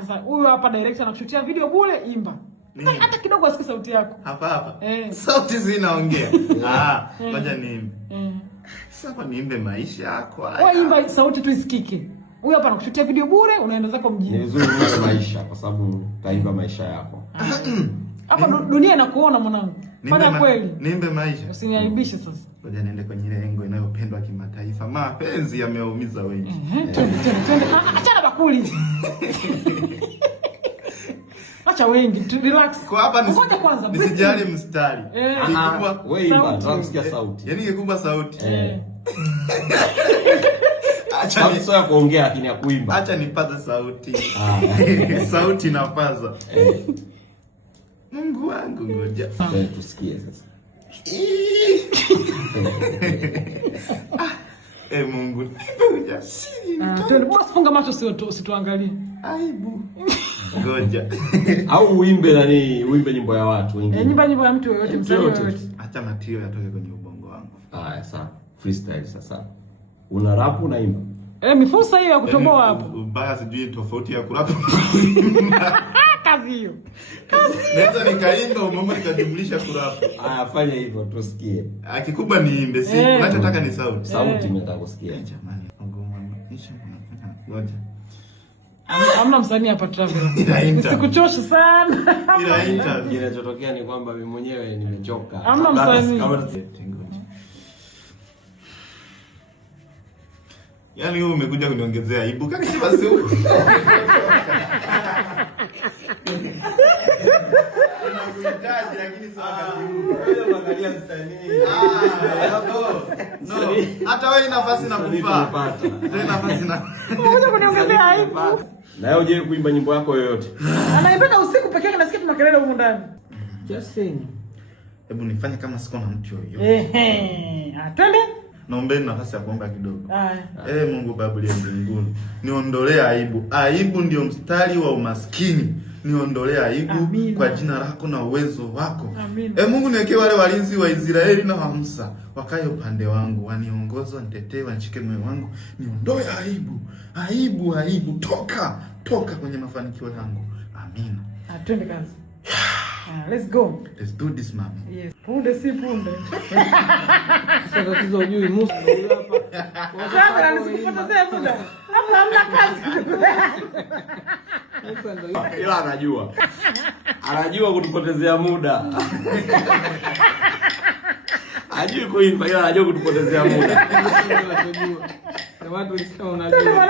Sasa huyu hapa director anakushutia video bure, imba. Hata kidogo asikie sauti yako. Hapa. Sauti zinaongea. Ngoja niimbe. Sasa niimbe maisha yako haya. Wewe imba sauti tu isikike. Huyu hapa anakushutia video bure, unaenda zako mjini. Ni vizuri uimbe maisha kwa sababu utaimba maisha yako. Hapa dunia inakuona mwanangu. Fanya kweli. Niimbe maisha. Usiniaibishe sasa. Ngoja niende kwenye ile engo inayopendwa kimataifa. Mapenzi yameumiza wengi. Twende. Achana bakuli. Acha wengi, relax. Kwa hapa ngoja kwanza. Nisijali mstari. Nikubwa wewe imba, tunasikia sauti. Yaani nikubwa sauti. Acha ni sio kuongea lakini ya kuimba. Acha nipaze sauti. Sauti napaza. Mungu wangu ngoja. Tusikie sasa. Mungu. Ujasiri. Basi funga macho usituangalie. Aibu. Ngoja. Au uimbe nyimbo ya watu wengine. Nyimbo ya mtu yoyote, msanii yoyote. Acha matio yatoke kwenye ubongo wangu. Haya sawa. Freestyle sasa. Una rap unaimba? Ni fursa hiyo ya kutoboa hapo. Mbaya sijui tofauti ya kurap. Kazi hiyo. Naweza nikaimba umama nikajumlisha kurap. Haya fanya hivyo tusikie. Kikubwa niimbe si. Unachotaka ni sauti. Sauti nataka kusikia. Jamani. Nisha unafanya. Ngoja. Hamna msanii hapa Travel. Nisikuchoshe sana. Ila interview kinachotokea ni kwamba mimi mwenyewe nimechoka. Hamna msanii. Yaani wewe umekuja kuniongezea aibu kani si basi huko. Unahitaji lakini sio wakati huu. Wewe angalia msanii. No. Hata wewe nafasi na kufaa. Wewe nafasi na. Unataka kuniongezea aibu. Na wewe je kuimba nyimbo yako yoyote? Anaipenda usiku pekee yake, nasikia makelele huko ndani. Just sing. Hebu nifanye kama siko na mtu yoyote. Twende. Naombeni nafasi ya kuomba kidogo. Mungu Baba uliye mbinguni, niondolee aibu. Aibu ndio mstari wa umaskini. Niondolee aibu kwa jina lako na uwezo wako. Mungu niwekee wale walinzi wa Israeli na wa Musa wakae upande wangu, waniongoze, nitetee, wanishike moyo wangu. Niondoe aibu. Aibu toka kwenye mafanikio yangu. Amina. Twende kazi. Let's go. Let's do this, mama. Yes. Punde si punde. Sasa tatizo hujui Musa ndio hapa. Sasa nisikupotezea muda. Hapa hamna kazi. Musa ndio. Ila anajua kutupotezea muda. Hajui kuimba ila anajua kutupotezea muda. Watu unajua.